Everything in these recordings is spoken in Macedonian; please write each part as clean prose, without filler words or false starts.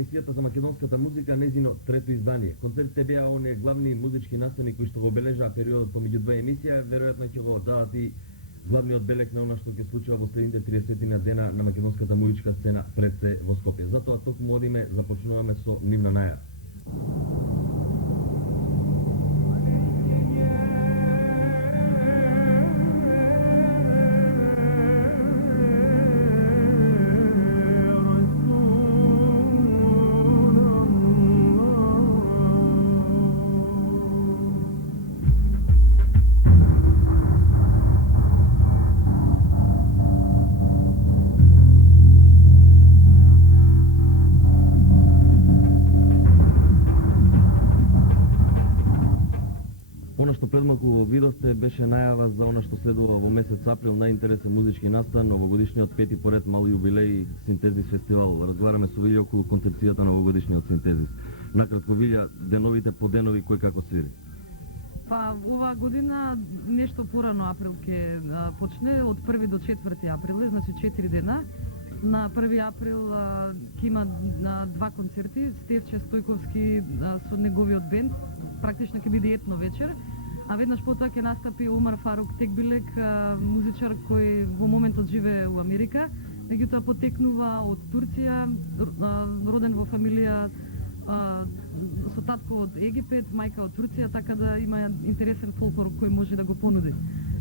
емисијата за македонската музика, незино трето издание. Концертите беа оние главни музички настани кои што го обележаа периодот помеѓу две емисија, веројатно ќе го дадат и главниот белег на она што ќе случува во следните 30 дена на македонската музичка сцена пред се во Скопје. Затоа токму одиме, започнуваме со нивна најава. Она што предмалку видовте беше најава за она што следува во месец април, најинтересен музички настан, новогодишниот пети поред мал јубилеј Синтезис фестивал. Разговараме со Вилја околу концепцијата на новогодишниот Синтезис. Накратко, Вилја, деновите по денови кој како свири? Па оваа година нешто порано април ќе почне, од 1 до 4 април, значи 4 дена. На 1 април ќе има два концерти, Стефче Стојковски со неговиот бенд, практично ќе биде етно вечер, а веднаш потоа ќе настапи Омар Фарук Текбилек, музичар кој во моментот живее во Америка, меѓутоа потекнува од Турција, роден во фамилија со татко од Египет, мајка од Турција, така да има интересен фолклор кој може да го понуди.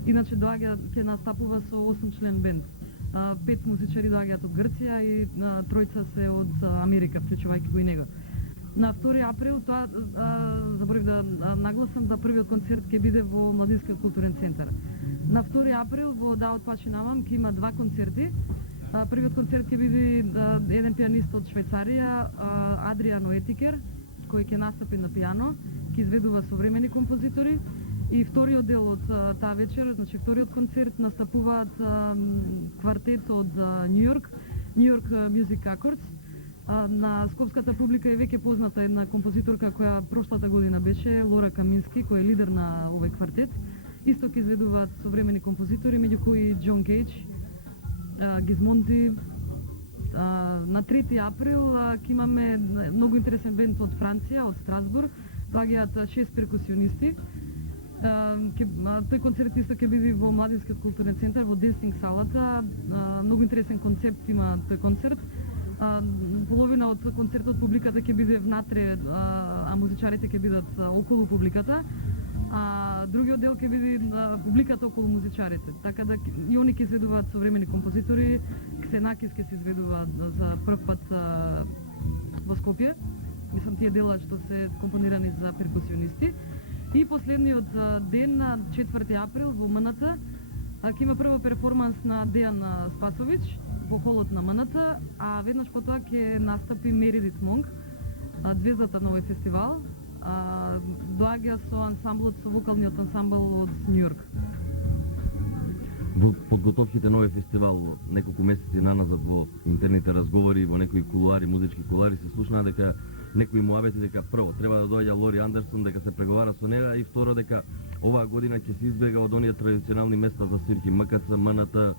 Иначе доаѓа, ќе настапува со 8-член бенд. 5 музичари доаѓаат од Грција и тројца се од Америка, вклучувајќи го и него. На 2 април, тоа заборив да нагласам да првиот концерт ќе биде во Младинскиот културен центар. На 2 април во Даот Пачинамам ќе има два концерти. Првиот концерт ќе биде еден пианист од Швајцарија, Адриано Етикер, кој ќе настапи на пиано, ќе изведува современи композитори. И вториот дел од таа вечер, значи вториот концерт, настапуваат квартет од Нью Йорк Music Accords. На скопската публика е веќе позната една композиторка која прошлата година беше, Лора Камински, кој е лидер на овој квартет. Исто ќе изведуваат современи композитори, меѓу кои Џон Кейдж, Гизмонти. На 3 април ќе имаме многу интересен бенд од Франција, од Страсбург. Доаѓаат 6 перкусионисти. Тој концерт исто ќе биде во Младинскиот културен центар, во Денсинг салата. Многу интересен концепт има тој концерт. Половина од концертот публиката ќе биде внатре, а музичарите ќе бидат околу публиката, а другиот дел ќе биде публиката околу музичарите. Така да и они ќе изведуваат современи композитори, Ксенакис ќе се изведува за прв пат во Скопје. Мислам, тие дела што се компонирани за перкусионисти. И последниот ден, на 4 април, во МНТ, ќе има прво перформанс на Дејан Спасовиќ во холот на МНТ, а веднаш потоа ќе настапи Мередит Монк, звездата на овој фестивал. Доаѓа со ансамблот, со вокалниот ансамбл од Нью Йорк. Во подготовките на овој фестивал, неколку месеци наназад во интерните разговори, во некои кулуари, музички кулуари, се слушнаа дека некои муабети дека прво треба да доаѓа Лори Андерсон, дека се преговара со нега, и второ дека оваа година ќе се избега од оние традиционални места за свирки, МКЦ, МНТ,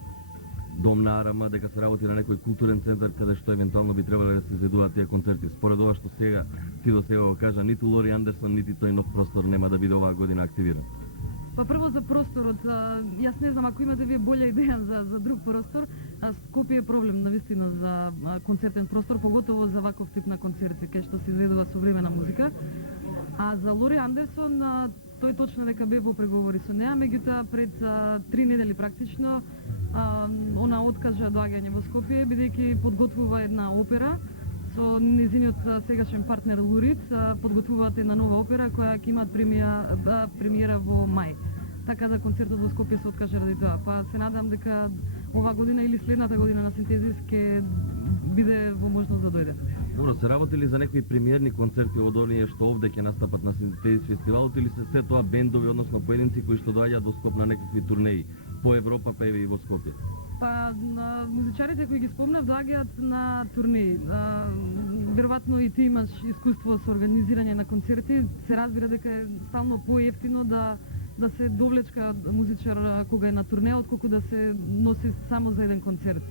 Дом на Арама, дека се работи на некој културен центар каде што евентуално би требале да се изведуваат тие концерти. Според ова што сега ти до сега го кажа, ниту Лори Андерсон, нити тој нов простор нема да биде оваа година активиран. Па прво за просторот, јас не знам, ако имате вие болја идеја за друг простор, Скопје е проблем навистина за концертен простор, поготово за ваков тип на концерти, кај што се изведува современа музика. А за Лори Андерсон, тој точно дека бе во преговори со неа, меѓутоа пред 3 недели практично она откажа доаѓање во Скопје, бидејќи подготвува една опера со незиниот сегашен партнер Лурид, подготвуваат една нова опера која ќе имаат премиера во мај. Така да концертот во Скопје се откаже ради тоа. Па се надам дека оваа година или следната година на Синтезис ќе биде во можност да дојде. Добро, се работи ли за некои премиерни концерти од оние што овде ќе настапат на Синтезис фестивалот, или се тоа бендови, односно поединци кои што доаѓаат до Скоп на некакви турнеи по Европа, па и во Скопје? Па музичарите кои ги спомнав доаѓаат на турнеи. Веројатно и ти имаш искуство со организирање на концерти. Се разбира дека е стално поевтино да се довлечка музичар кога е на турнеја, отколку да се носи само за еден концерт.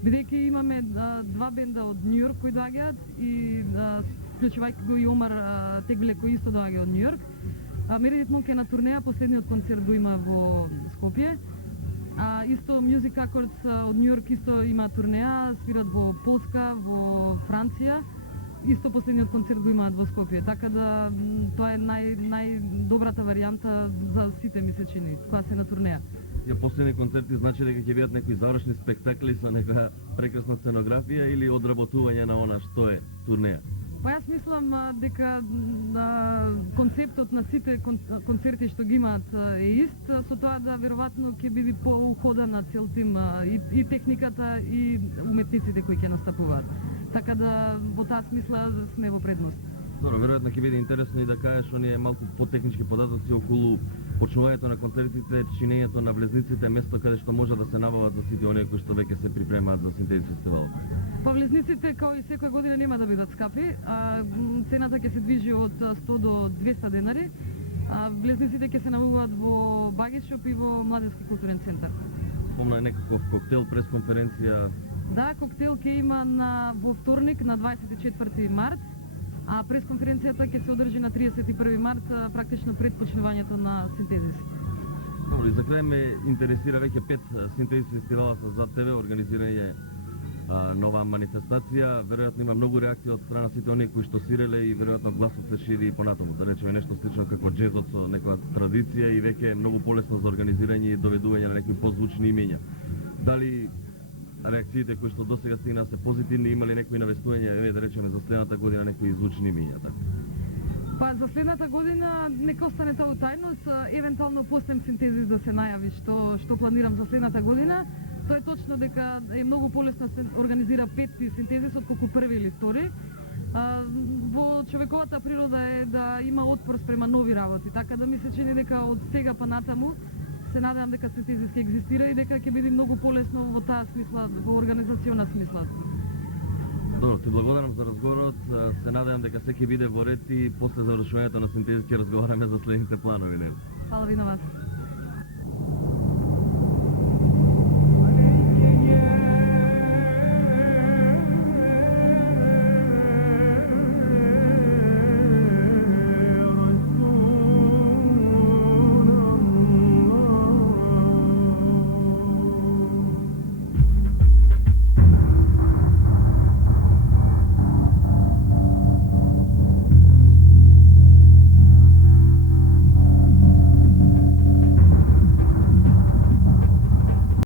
Бидејќи имаме два бенда од Њу Йорк кои доаѓаат и вклучувајќи го и Омар Тегле кој исто доаѓа од Њу Йорк. Meredith Monk е на турнеја, последниот концерт го има во Скопје. Исто Music Accords од Њу Йорк исто има турнеја, свират во Полска, во Франција. Исто последниот концерт го имаат во Скопје, така да тоа е најдобрата варијанта за сите, ми се чини, кога се на турнеја. Ја последни концерти значи дека ќе бидат некои завршни спектакли со нека прекрасна сценографија или одработување на она што е турнеја? Па јас мислам дека концептот на сите концерти што ги имаат е ист, со тоа да веројатно ќе биде поуходена цел тим и техниката и уметниците кои ќе настапуваат. Така да во таа смисла сме во предност. Добро, веројатно ќе биде интересно и да кажеш оние малку потехнички податоци околу почнувањето на концертите, чинењето на влезниците, место каде што може да се набават за сите оние кои што веќе се припремаат за Синтезис фестивалот. Па влезниците као и секоја година нема да бидат скапи. Цената ќе се движи од 100 до 200 денари. Влезниците ќе се набавуваат во Багетшоп и во Младенски културен центар. Спомна некаков коктел, пресконференција. Да, коктел ќе има во вторник на 24 март. А пресконференцијата ќе се одржи на 31 март, практично пред почнувањето на Синтезис. Добро, и за крај ме интересира веќе 5 Синтезис фестивала са зад тебе, организирање нова манифестација. Веројатно има многу реакции од страна сите оние кои што свиреле и веројатно гласот се шири и понатаму. Да речеме нешто слично како джезот со некоја традиција и веќе многу полесно за организирање и доведување на некои позвучни имења. Дали реакциите кои што досега стигнаа се позитивни, имали некои навестувања, да речеме за следната година некои звучни имења, така? Па за следната година нека остане тоа тајност, евентуално после Синтезис да се најави што планирам за следната година. Тоа е точно дека е многу полесно да се организира 5 Синтезис отколку први или втори. Во човековата природа е да има отпор спрема нови работи, така да ми се чини дека од сега па натаму се надевам дека Синтезис ќе екзистира и дека ќе биде многу полесно во таа смисла, во организациона смисла. Добро, ти благодарам за разговорот. Се надевам дека се ќе биде во ред и после завршувањето на Синтезис ќе разговараме за следните планови, не? Фала ви на вас.